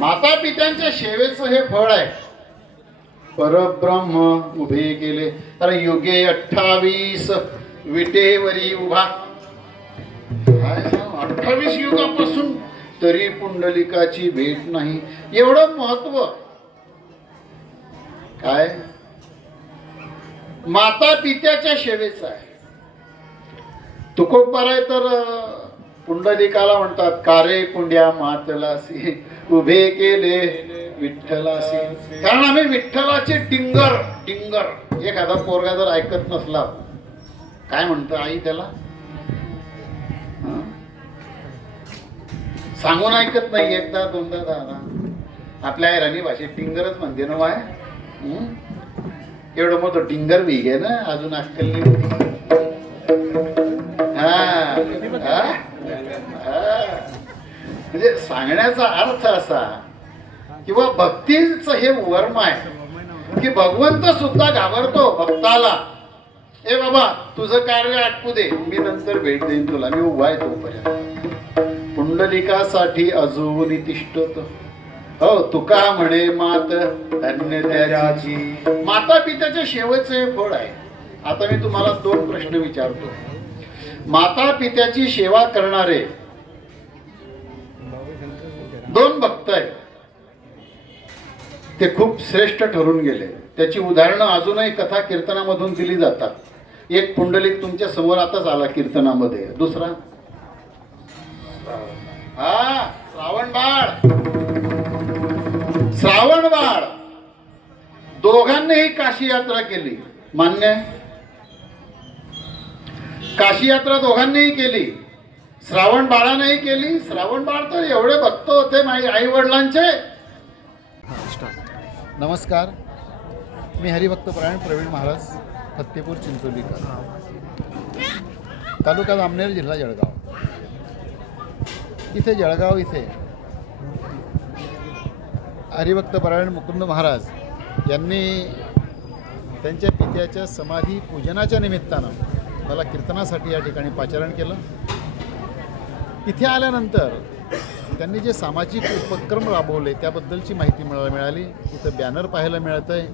माता पित्यांच्या सेवेचं हे फळ आहे. परब्रह्म उभे केले तर युगे 28 विटेवरी उभा. 28 युगापासून तरी पुंडलिकाची भेट नाही. एवढं महत्व काय माता पित्याच्या सेवेचं आहे. तुकोबाराय तर पुंडलिकाला म्हणतात कारे पुंड्या मातलासी उभे केले विठ्ठलासी. कारण आम्ही विठ्ठलाचे डिंगर डिंगर. एखादा पोरगा जर ऐकत नसला काय म्हणतं आई त्याला सांगून ऐकत नाही. एकदा दोनदा दहा. आपल्या राणी भाषेत डिंगरच म्हणते ना. वाय एवढं मोठं डिंगर वेग आहे ना. अजून अक्कल नाही. म्हणजे सांगण्याचा अर्थ असा किंवा भक्तीचं हे वर्म आहे की भगवंत सुद्धा घाबरतो भक्ताला. ए बाबा तुझं कार्य आटपू दे, मी नंतर भेट देईन तुला, मी उभा आहे तोपर्यंत. पुंडलिकासाठी अजून तिष्ठत. हो तुका म्हणे मात धन्य त्याची. माता पित्याच्या शेवटचे फळ आहे. आता मी तुम्हाला 2 प्रश्न विचारतो. माता पित्याची सेवा करणारे 2 भक्त आहेत. ते खूप श्रेष्ठ ठरून गेले. त्याची उदाहरणं अजूनही कथा कीर्तनामधून दिली जातात. एक पुंडलिक तुमच्या समोर आताच आला कीर्तनामध्ये. दुसरा श्रावण बाळ. श्रावण बाळ दोघांनीही काशी यात्रा केली. मान्य आहे. काशी यात्रा दोघांनीही केली. श्रावण बाळानेही केली. श्रावण बाळ तर एवढे भक्त होते माझ्या आई वडिलांचे. नमस्कार, मी हरिभक्तपरायण प्रवीण महाराज, फत्तेपूर चिंचोलीकर, तालुका जामनेर, जिल्हा जळगाव. इथे जळगाव इथे हरिभक्तपरायण मुकुंद महाराज यांनी त्यांच्या पित्याच्या समाधी पूजनाच्या निमित्तानं मला कीर्तनासाठी या ठिकाणी पाचारण केलं. इथे आल्यानंतर त्यांनी जे सामाजिक उपक्रम राबवले त्याबद्दलची माहिती मिळाली. इथं बॅनर पाहायला मिळत आहे.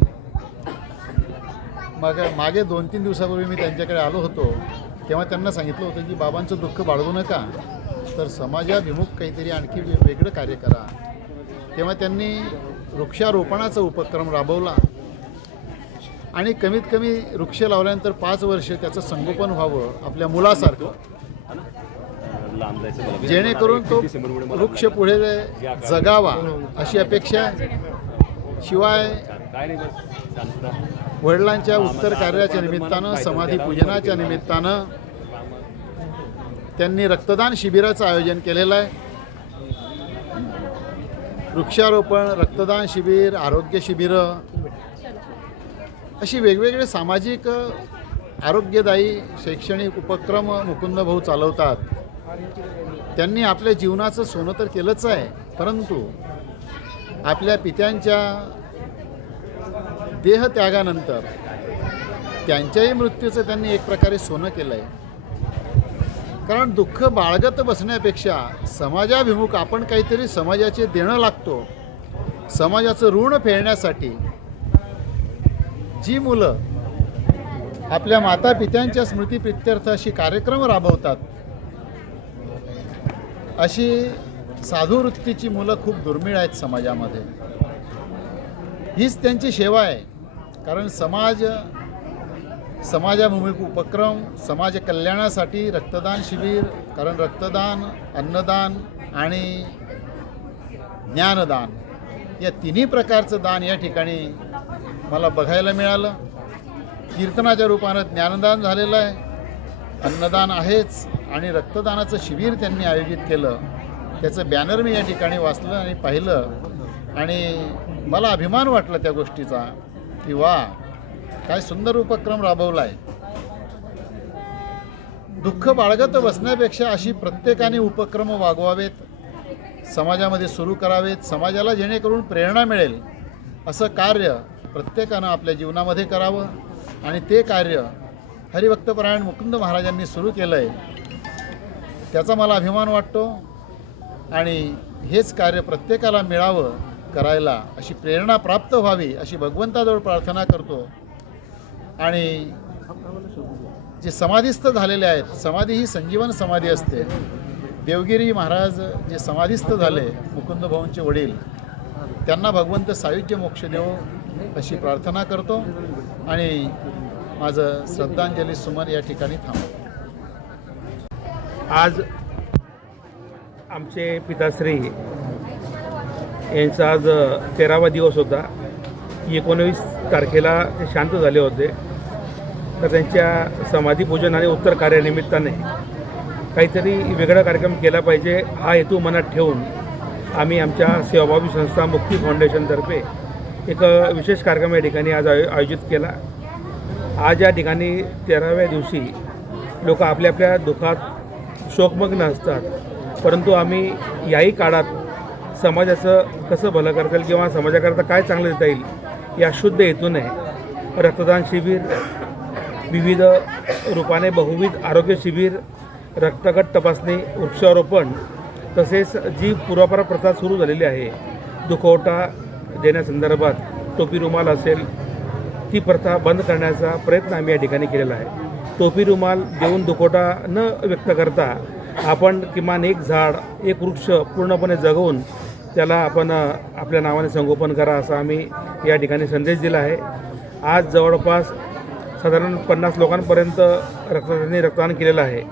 मागे 2-3 दिवसापूर्वी मी त्यांच्याकडे आलो होतो तेव्हा त्यांना सांगितलं होतं की बाबांचं दुःख बाळगू नका, तर समाजाभिमुख काहीतरी आणखी वेगळं कार्य करा. तेव्हा त्यांनी वृक्षारोपणाचा उपक्रम राबवला आणि कमीत कमी वृक्ष लावल्यानंतर 5 वर्ष त्याचं संगोपन व्हावं आपल्या मुलासारखं, जेणेकरून तो वृक्ष पुढे जगावा अशी अपेक्षा. शिवाय वडिलांच्या उत्तर कार्याच्या निमित्तानं, समाधी पूजनाच्या निमित्तानं त्यांनी रक्तदान शिबिराचं आयोजन केलेलं आहे. वृक्षारोपण, रक्तदान शिबिर, आरोग्य शिबिरं अशी वेगवेगळे सामाजिक आरोग्यदायी शैक्षणिक उपक्रम मुकुंद भाऊ चालवतात. त्यांनी आपल्या जीवनाचं सोनं तर केलंच आहे, परंतु आपल्या पित्यांच्या देहत्यागानंतर त्यांच्याही मृत्यूचं त्यांनी एक प्रकारे सोनं केलं आहे. कारण दुःख बाळगत बसण्यापेक्षा समाजाभिमुख आपण काहीतरी समाजाचे देणं लागतो. समाजाचं ऋण फेडण्यासाठी जी मुलं आपल्या माता पित्यांच्या स्मृतीप्रित्यर्थ अशी कार्यक्रम राबवतात, अशी साधुवृत्तीची मुलं खूप दुर्मिळ आहेत समाजामध्ये. हीच त्यांची सेवा आहे. कारण समाजाभिमुख उपक्रम, समाज कल्याणासाठी रक्तदान शिबिर, कारण रक्तदान, अन्नदान आणि ज्ञानदान या तिन्ही प्रकारचं दान या ठिकाणी मला बघायला मिळालं. कीर्तनाच्या रूपानं ज्ञानदान झालेलं आहे, अन्नदान आहेच आणि रक्तदानाचं शिबिर त्यांनी आयोजित केलं. त्याचं बॅनर मी या ठिकाणी वाचलं आणि पाहिलं आणि मला अभिमान वाटला त्या गोष्टीचा की वा, काय सुंदर उपक्रम राबवला आहे. दुःख बाळगत बसण्यापेक्षा अशी प्रत्येकाने उपक्रम वागवावेत, समाजामध्ये सुरू करावेत, समाजाला जेणेकरून प्रेरणा मिळेल असं कार्य प्रत्येकानं आपल्या जीवनामध्ये करावं. आणि ते कार्य हरिभक्तपरायण मुकुंद महाराजांनी सुरू केलं आहे, त्याचा मला अभिमान वाटतो. आणि हेच कार्य प्रत्येकाला मिळावं करायला, अशी प्रेरणा प्राप्त व्हावी अशी भगवंताजवळ प्रार्थना करतो. आणि जे समाधीस्थ झालेले आहेत, समाधी ही संजीवन समाधी असते. देवगिरी महाराज जे समाधीस्थ झाले, मुकुंद भाऊंचे वडील, त्यांना भगवंत सायुज्य मोक्ष देवो अशी प्रार्थना करतो. आणि माझं श्रद्धांजली सुमन या ठिकाणी थांबतो. आज आमचे पिताश्री यांचा आज 13वा दिवस होता. 19 तारखेला ते शांत झाले होते. तर त्यांच्या समाधीपूजन आणि उत्तर कार्यानिमित्ताने काहीतरी वेगळा कार्यक्रम केला पाहिजे हा हेतू मनात ठेवून आम्ही आमच्या सेवाभावी संस्था मुक्ती फाउंडेशनतर्फे एक विशेष कार्यक्रम या ठिकाणी आज आयोजित केला. आज या ठिकाणी 13व्या दिवशी लोक आपल्या आपल्या दुःखात शोकमग्न असतात, परंतु आम्ही याही काळात समाजाचं कसं भलं करता येईल किंवा समाजाकरता काय चांगलं देता येईल या शुद्ध हेतूने रक्तदान शिबिर, विविध रूपाने बहुविध आरोग्य शिबिर, रक्तगट तपासणी, वृक्षारोपण, तसेच जी पूर्वापार प्रथा सुरू झालेली आहे दुखवटा देण्यासंदर्भात टोपी रुमाल असेल, ती प्रथा बंद करण्याचा प्रयत्न आम्ही या ठिकाणी केलेला आहे. टोपी रुमाल देऊन दुखवटा न व्यक्त करता आपण किमान एक झाड, एक वृक्ष पूर्णपणे जगवून त्याला आपण आपल्या नावाने संगोपन करा असा आम्ही या ठिकाणी संदेश दिला आहे. आज जवळपास साधारण 50 लोकांपर्यंत रक्तदान केलेलं आहे.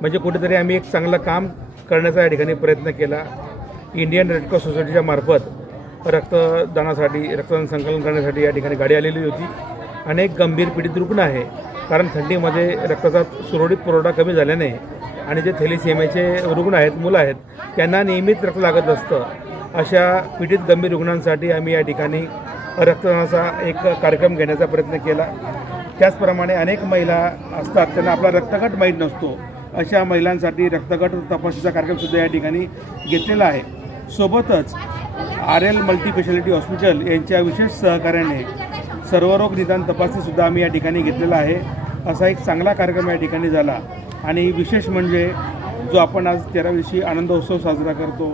म्हणजे कुठेतरी आम्ही एक चांगलं काम करण्याचा या ठिकाणी प्रयत्न केला. इंडियन रेड क्रॉस सोसायटीच्या मार्फत रक्तदानासाठी, रक्तदान संकलन करण्यासाठी या ठिकाणी गाडी आलेली होती. अनेक गंभीर पीडित रुग्ण आहे, कारण थंडीमध्ये रक्ताचा सुरळीत पुरवठा कमी झाल्याने आणि जे थॅलेसेमियाचे रुग्ण आहेत, मुलं आहेत, त्यांना नियमित रक्त लागत असतं. अशा पीडित गंभीर रुग्णांसाठी आम्ही या ठिकाणी रक्तदानाचा एक कार्यक्रम घेण्याचा प्रयत्न केला. त्याचप्रमाणे अनेक महिला असतात, त्यांना आपला रक्तगट माहीत नसतो. अशा महिलांसाठी रक्तगट तपासणीचा कार्यक्रमसुद्धा या ठिकाणी घेतलेला आहे. सोबतच RL मल्टीस्पेशालिटी हॉस्पिटल यांच्या विशेष सहकार्याने सर्वरोग निदान तपासणीसुद्धा आम्ही या ठिकाणी घेतलेला आहे. असा एक चांगला कार्यक्रम या ठिकाणी झाला. आणि विशेष म्हणजे जो आपण आज 13 दिवशी आनंदोत्सव साजरा करतो,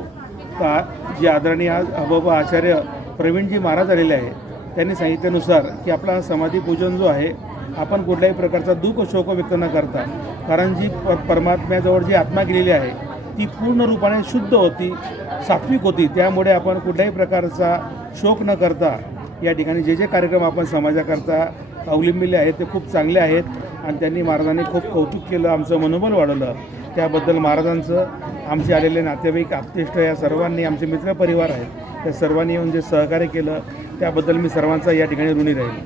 तर जे आदरणीय आज अबोबा आचार्य प्रवीणजी महाराज आलेले आहे, त्यांनी सांगितल्यानुसार की आपला समाधीपूजन जो आहे, आपण कुठल्याही प्रकारचा दुःख शोक व्यक्त न करता, कारण जी परमात्म्याजवळ जी आत्मा गेलेली आहे ती पूर्ण रूपाने शुद्ध होती, सात्विक होती. त्यामुळे आपण कुठल्याही प्रकारचा शोक न करता या ठिकाणी जे जे कार्यक्रम आपण समाजाकरता अवलंबिले आहेत ते खूप चांगले आहेत. आणि त्यांनी महाराजांनी खूप कौतुक केलं, आमचं मनोबल वाढवलं. त्याबद्दल महाराजांचं, आमचे आलेले नातेवाईक, आप्तेष्ट या सर्वांनी, आमचे मित्रपरिवार आहेत, त्या सर्वांनी येऊन जे सहकार्य केलं त्याबद्दल मी सर्वांचा या ठिकाणी ऋणी राहील.